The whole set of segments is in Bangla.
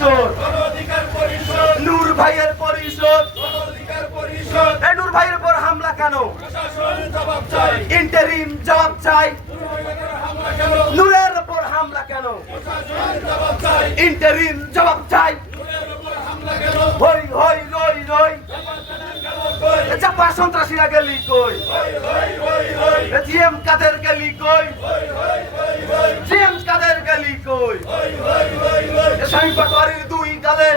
পরিষদ, নূর ভাইয়ের পরিষদ, এই নূর ভাইয়ের উপর হামলা কেন? ইন্টারিম জবাব চাই। নূরের উপর হামলা কেন? ইন্টারিম জবাব চাই। হই হই রই রই চাপা সন্ত্রাসীরা গেলি কই? জিএম কাদের গেলি কই? জিএম কাদের গেলি কই? স্বামী পাটোয়ারির দুই গালে,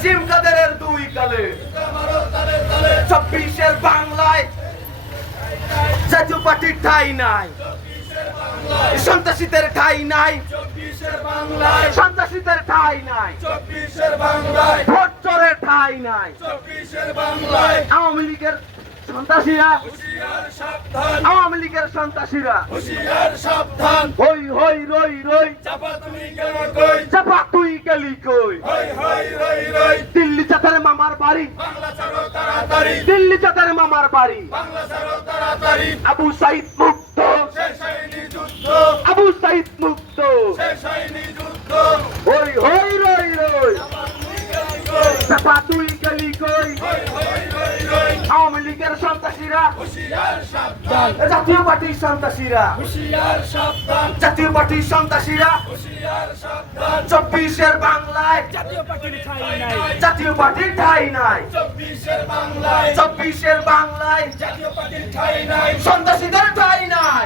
জিএম কাদেরের দুই গালে। 24-এর বাংলায় জাতীয় পার্টির ঠাঁই নাই, সন্ত্রাসীদের ঠাঁই নাই, সন্ত্রাসীদের ঠাঁই নাই, ভোট চোরের ঠাঁই নাই। আওয়ামী লীগের সন্ত্রাসীরা, আওয়ামী লীগের সন্ত্রাসীরা হই হই রই রই চাপা তুই গেলি কই? দিল্লি চাঁদের মামার বাড়ি, দিল্লি চাঁদের মামার বাড়ি। আবু সাইদ মুক্ত, আবু সাইদ মুক্ত। হই হই রই রই চাপা তুই গেলি কই? আওয়ামী লীগের সন্ত্রাসীরা, জাতীয় পার্টির সন্ত্রাসীরা, জাতীয় পার্টির সন্ত্রাসীরা 24-এর বাংলায় জাতীয় পার্টির ঠাঁই নাই, 24-এর বাংলায় সন্ত্রাসীদের ঠাঁই নাই,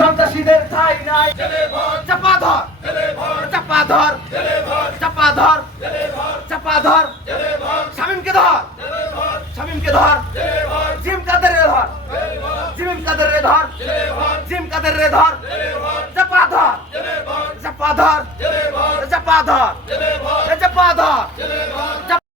সন্ত্রাসীদের ঠাঁই নাই। চাপা ধর, চাপা ধর, চাপা ধর, চাপা ধর। শামীমকে ধর, শামীমকে ধর, জিএম কাদের রে ধর, জিএম কাদের রে ধর, জিএম কাদের রে ধর। চাপা ধর, চাপা ধর, চাপা ধর, চাপা ধর,